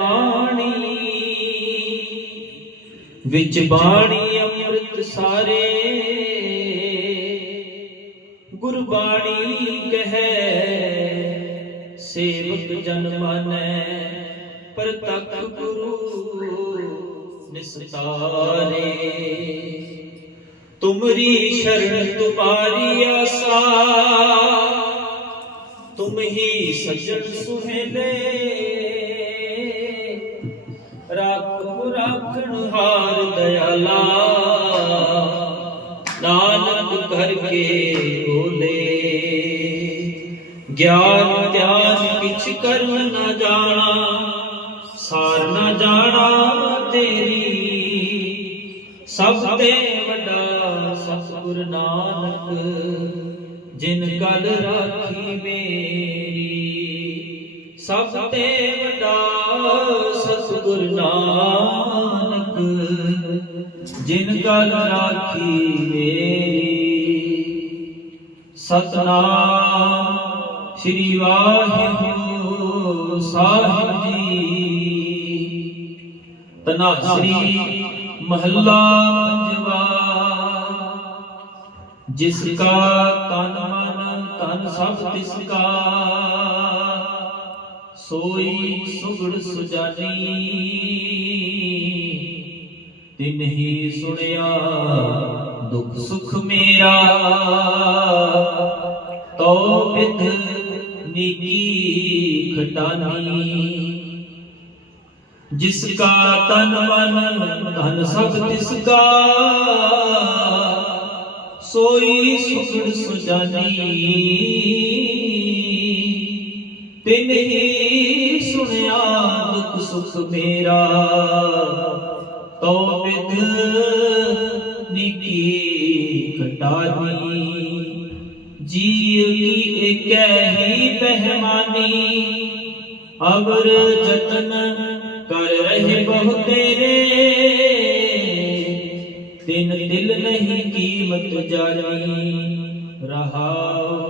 ਬਾਣੀ। ਵਿੱਚ ਬਾਣੀ ਅੰਮ੍ਰਿਤ ਸਾਰੇ। ਗੁਰਬਾਣੀ ਕਹੈ, ਸੇਵਕ ਜਨ ਮਾਨੈ, ਪ੍ਰਤੱਖ ਗੁਰੂ ਨਿਸਤਾਰੇ। ਤੁਮਰੀ ਸ਼ਰਨ ਤੁਮਾਰੀ ਆਸਾ, ਤੁਮ ਹੀ ਸੱਜਣ ਸੁਹੇਲੇ। ਰਾਖੋ ਦਇਆਲਾ। ਨਾਨਕ ਕਰਕੇ ਬੋਲੇ। ਗਿਆਨ ਧਿਆਨ ਕਿਛ ਕਰਨ ਨਾ ਜਾਣਾ, ਸਾਰ ਨਾ ਜਾਣਾ ਤੇਰੀ। ਸਭ ਤੇ ਵੱਡਾ ਸਤਿਗੁਰ ਨਾਨਕ, ਜਿਨ ਕਲ ਰਾਖੀ ਮੇਰੀ। ਸਭ ਤੇ ਵੱਡਾ ਸਤਿਗੁਰ ਨਾਨਕ ਜਿਨ ਕਲ ਰਾਖੀ ਮੇਰੀ। ਸਤਨਾਮ ਸ੍ਰੀ ਵਾਹਿਗੁਰੂ ਸਾਹਿਬ ਜੀ। ਤਨਾਸਰੀ ਮਹੱਲਾ ਪੰਜਵਾ। ਜਿਸ ਕਾ ਤਨ ਮਨ ਤਨ ਸਭ ਤਿਸ ਕਾ, ਸੋਈ ਸੁਗੜ ਸੁਜਾਨੀ। ਤਿਨਹੀ ਸੁਣਿਆ, ਦੁਖ ਸੁਖ ਮੇਰਾ। ਤੋ ਬਿਧ ਨੀਕੀ ਖਟਾਨੀ, ਜਿਸ ਕਾ ਤਨ ਮਨ, ਧਨ ਸਭ ਤਿਸ ਕਾ, ਸੋਈ ਸੁਖੜ ਸੁਜਾਨੀ। ਤਿਨ ਹੀ ਸੁਣਿਆ ਦੁਖ ਸੁਖ ਮੇਰਾ ਤੋ ਵਿਦ ਨਿਕੀ ਕਟਾਨੀ ਜੀਵ ਕੀ ਏਕੈ ਹੀ ਪਹਿਮਾਨੀ ਅਵਰ ਜਤਨ ਕਰ ਰਹੇ ਬਹੁ ਤੇਰੇ। ਤਿਨ ਦਿਲ ਨਹੀਂ ਕੀਮਤ ਜਾਣੀ ਰਹਾਉ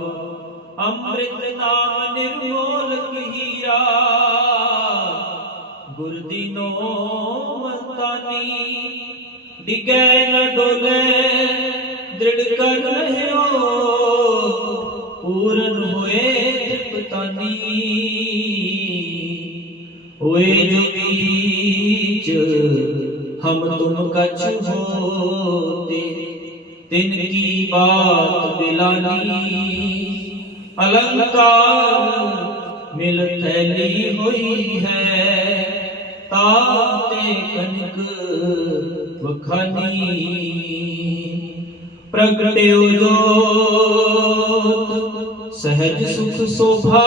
ਅੰਮ੍ਰਿਤ ਨਾਮ ਨਿਰਮੋਲ ਹੀਰਾ ਗੁਰ ਦੀਨੋ ਮਸਤਾਨੀ ਡਿਗੈ ਨ ਡੋਲੇ, ਦ੍ਰਿੜ ਕਰ ਰਹਿਓ ਪੂਰਨ ਹੋਏ ਤ੍ਰਿਪਤਾਨੀ ਹੋਏ ਜੋ ਬੀਚ ਹਮ ਤੁਮ ਕਛ ਹੋਤੇ, ਤਿਨ ਕੀ ਬਾਤ ਬਿਲਾਨੀ। ਅਲੰਕਾਰ ਮਿਲ ਥੈਲੀ ਹੋਈ ਹੈ ਤਾਤੇ ਕਨਕ ਵਖਾਨੀ। ਪ੍ਰਗਟਿਓ ਜੋਤ ਸਹਿਜ ਸੁਖ ਸੋਭਾ।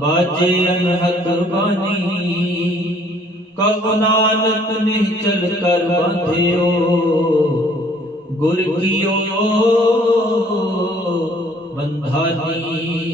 ਬਾਜੇ ਅਨਹਦ ਬਾਣੀ ਕਉ ਨਾਨਕ ਨਿਹਚਲ ਕਰ ਬਾਂਧਿਓ। ਗੁਰ ਕੀਓ, ਬੰਧਾਨੀ।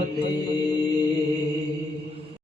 फतेह